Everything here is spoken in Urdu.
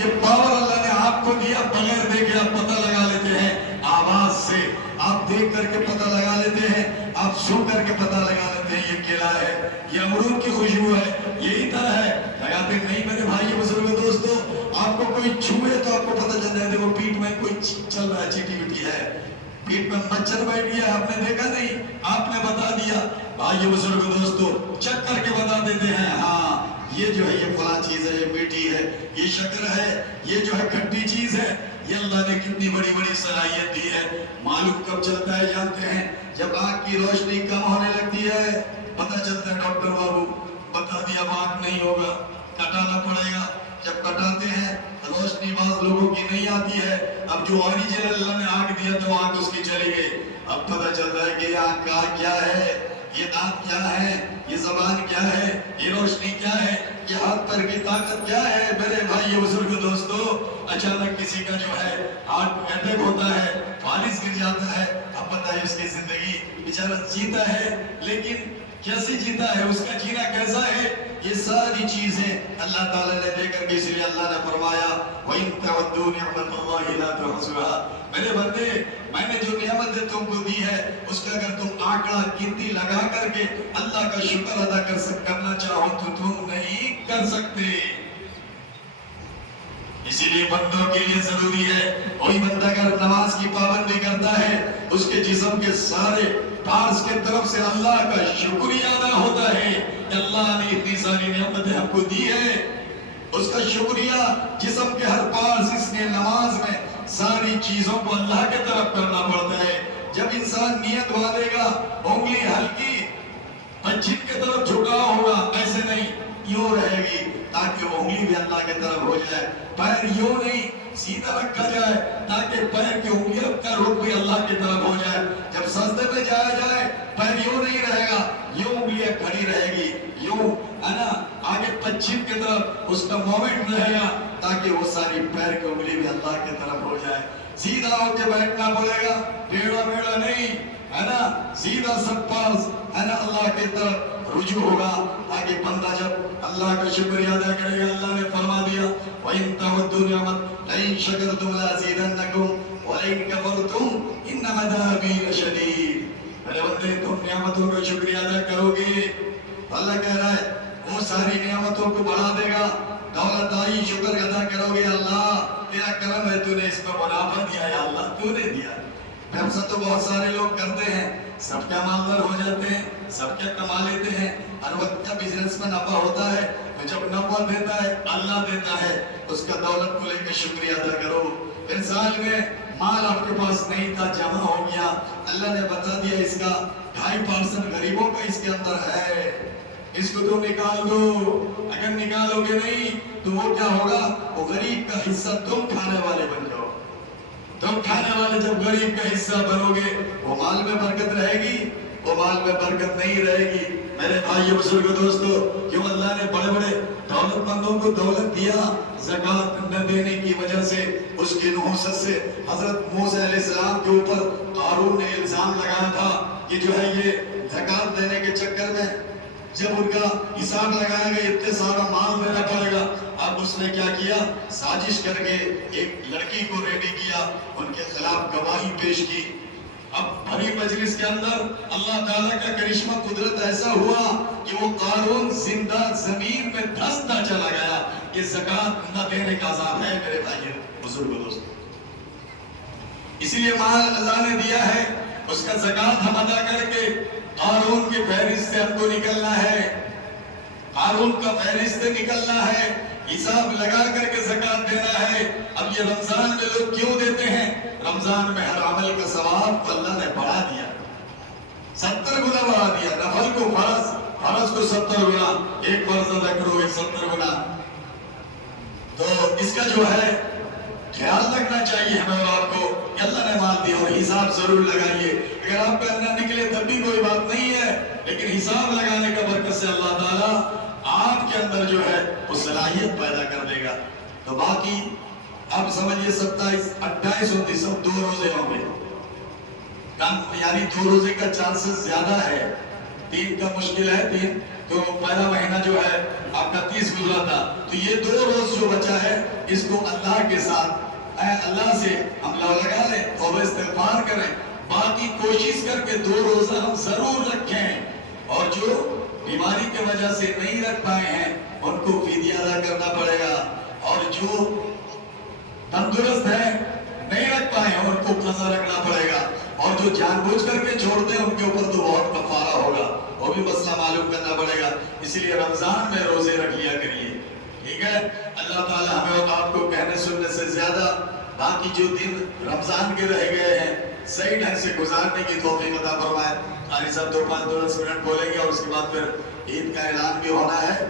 یہ پاور اللہ نے آپ کو دیا، بغیر دیکھے آپ پتہ لگا لیتے ہیں، آواز سے آپ دیکھ کر کے پتہ لگا لیتے ہیں، آپ سن کر کے پتہ لگا لیتے ہیں یہ کیلا ہے، یہ امرود کی خوشبو ہے، یہی طرح ہے۔ لگاتے نہیں میرے بھائی بزرگ دوستو، آپ کو کوئی چھوئے تو آپ کو پتہ چل جائے دیکھو پیٹ میں کوئی چل رہا ہے، چیٹی وٹی ہے، پیٹ میں مچھر بیٹھ گیا، آپ نے دیکھا نہیں، آپ نے بتا دیا۔ بھائی بزرگ دوستو چیک کر کے بتا دیتے ہیں، ہاں یہ جو ہے یہ فلاں چیز ہے، یہ میٹھی ہے، یہ شکر ہے، یہ جو ہے کھٹی چیز ہے۔ یہ اللہ نے کتنی بڑی بڑی صلاحیت دی ہے۔ معلوم کب چلتا ہے جانتے ہیں؟ جب آنکھ کی روشنی کم ہونے لگتی ہے، پتہ چلتا ہے ڈاکٹر بابو بتا دیا اب آنکھ نہیں ہوگا، کٹانا پڑے گا۔ جب کٹاتے ہیں روشنی بعض لوگوں کی نہیں آتی ہے، اب جو اوریجنل اللہ نے آنکھ دیا تو آنکھ اس کی چلی گئی، اب پتہ چلتا ہے کہ یہ آنکھ کا کیا ہے، یہ دانت کیا ہے، یہ زبان کیا ہے، یہ روشنی کیا ہے، یہ ہاتھ پر کی طاقت کیا ہے۔ میرے بھائی بزرگ دوستو اچانک کسی کا جو ہے ہارٹ اٹیک ہوتا ہے، فالج گر جاتا ہے، اب بتائیے اس کی زندگی بیچارہ جیتا ہے لیکن کیسے جیتا ہے، اس کا جینا کیسا ہے؟ یہ ساری چیزیں اللہ تعالیٰ نے دے کر کے، اس لیے اللہ نے فرمایا وَإِن تَعُدُّوا نِعْمَتَ اللَّهِ لَا تُحْصُوهَا۔ میرے بندے میں نے جو نعمتیں تم کو دی ہے اس کا اگر تم آنکڑا گنتی لگا کر کے اللہ کا شکر ادا کرنا چاہو تو تم نہیں کر سکتے۔ اسی لیے بندوں کے لیے ضروری ہے، کوئی بندہ اگر نماز کی پابندی کرتا ہے اس کے جسم کے سارے پارٹس کے طرف سے اللہ کا شکریہ ادا ہوتا ہے کہ اللہ نے اتنی ساری نعمتیں ہم کو دی ہے، اس کا شکریہ جسم کے ہر پارٹس۔ اس نے نماز میں ساری چیزوں کو اللہ کے طرف کرنا پڑتا ہے۔ جب انسان نیت باندھے گا انگلی ہلکی پچھم کی طرف جھکا ہوگا، ایسے نہیں یوں رہے گی تاکہ وہ انگلی بھی اللہ کی طرف ہو جائے، پیر یوں نہیں سیدھا رکھا جائے تاکہ پیر کی انگلیوں کا رخ بھی اللہ کی طرف ہو جائے۔ جب سجدے میں جایا جائے پیر یوں نہیں رہے گا، یوں انگلیاں کھڑی رہے گی، یوں ہے نا، آگے پچھم کی طرف اس کا مومنٹ رہے گا تاکہ وہ ساری پیر کی انگلی بھی اللہ کی طرف ہو جائے۔ سیدھا ہو کے بیٹھنا پڑے گا، ٹیڑھا میڑھا نہیں، ہے نا، سیدھا سب پاس ہے نا اللہ کی طرف رجوع ہوگا تاکہ بندہ جب اللہ کا شکریہ ادا کرے گا۔ اللہ نے فرما دیا وَإِن تَعُدُّوا نِعْمَتَ لَئِن شَكَرْتُمْ لَأَزِيدَنَّكُمْ وَلَئِن كَفَرْتُمْ إِنَّ عَذَابِي لَشَدِيدٌ۔ میرے بندے تم نعمتوں کا شکریہ ادا کرو گے، اللہ کہہ رہا ہے وہ ساری نعمتوں کو بڑھا دے گا۔ دولت آئی شکر ادا کرو گے، اللہ تیرا کرم ہے، تو نے اس میں منافع دیا ہے، اللہ تو نے دیا۔ پیسہ تو بہت سارے لوگ کرتے ہیں، سب کیا مالدار ہو جاتے ہیں، سب کیا کما لیتے ہیں، ہر وقت کا بزنس میں نفع ہوتا ہے، تو جب نفع دیتا ہے اللہ دیتا ہے، اس کا دولت کو لے کے شکریہ ادا کرو۔ پھر سال میں مال آپ کے پاس نہیں تھا، جمع ہو گیا، اللہ نے بتا دیا اس کا 2.5% غریبوں کا اس کے اندر ہے، اس کو تم نکال دو۔ اگر نکالو گے نہیں تو وہ کیا ہوگا، وہ غریب کا حصہ تم کھانے والے بن جاؤ۔ تم کھانے والے جب غریب کا حصہ بنو گے وہ مال میں برکت رہے گی، وہ مال میں برکت نہیں رہے گی۔ میرے بھائی بزرگ دوستو کیوں اللہ نے بڑے بڑے دولت مندوں کو دولت دیا؟ زکوٰۃ نہ دینے کی وجہ سے، اس کی نحوست سے۔ حضرت موسیٰ علیہ السلام کے اوپر قارون نے الزام لگایا تھا کہ جو ہے یہ زکوٰۃ دینے کے چکر میں جب ان کا حساب لگایا گیا اتنے سارا مال دینا پڑے گا، اب اس نے کیا کیا، سازش کر کے ایک لڑکی کو ریڈی کیا، ان کے خلاف گواہی پیش کی۔ اب بڑی مجلس کے اندر اللہ تعالیٰ کا کرشمہ قدرت ایسا ہوا کہ وہ قارون زندہ زمین میں دھنستا چلا گیا کہ زکوٰۃ نہ دینے کا عذاب ہے۔ میرے بھائی بزرگ دوستو اسی لیے مال اللہ نے دیا ہے، اس کا زکوٰۃ ہم ادا کر کے قارون کی فہرست سے ہم کو نکلنا ہے، قارون کا فہرست سے نکلنا ہے، حساب لگا کر کے زکوٰۃ دینا ہے۔ اب یہ رمضان میں لوگ کیوں دیتے ہیں؟ رمضان میں ہر عمل کا ثواب کو اللہ نے بڑھا دیا، 70 گنا بڑھا دیا، نفل کو فرض کو 70 گنا، ایک فرض ادا کرو گے 70 گنا۔ تو اس کا جو ہے خیال رکھنا چاہیے ہمیں اور آپ کو کہ اللہ نے مال دیا اور حساب ضرور لگائیے۔ اگر آپ کا نہ نکلے تب بھی کوئی بات نہیں ہے، لیکن حساب لگانے کا برکت سے اللہ تعالیٰ آپ کے اندر جو ہے وہ صلاحیت پیدا کر دے گا۔ تو باقی اب سمجھئے 27، 28، 29 2 روزے ہوں گے، یعنی 2 روزے کا چانسز زیادہ ہے، 3 کا مشکل ہے، 3 تو پہلا مہینہ جو ہے آپ کا 30 گزرا تھا، تو یہ 2 روز جو بچا ہے اس کو اللہ کے ساتھ اے اللہ سے ہم لگا لیں، توبہ استغفار کریں، باقی کوشش کر کے 2 روزہ ہم ضرور رکھیں، اور جو بیماری کی وجہ سے نہیں رکھ پائے ہیں ان کو فدیہ ادا کرنا پڑے گا، اور جو تندرست ہیں نہیں رکھ پائے ہیں ان کو قضا رکھنا پڑے گا، اور جو جان بوجھ کر کے چھوڑتے ہیں ان کے اوپر تو بہت کفارہ ہوگا، وہ بھی مسئلہ معلوم کرنا پڑے گا۔ اس لیے رمضان میں روزے رکھ لیا کریے، ٹھیک ہے؟ اللہ تعالیٰ ہمیں اور آپ کو کہنے سننے سے زیادہ باقی جو دن رمضان کے رہ گئے ہیں صحیح ڈھنگ سے گزارنے کی توفیق عطا فرمائے۔ قاری صاحب 2-5 منٹ بولیں گے اور اس کے بعد پھر عید کا اعلان بھی ہونا ہے۔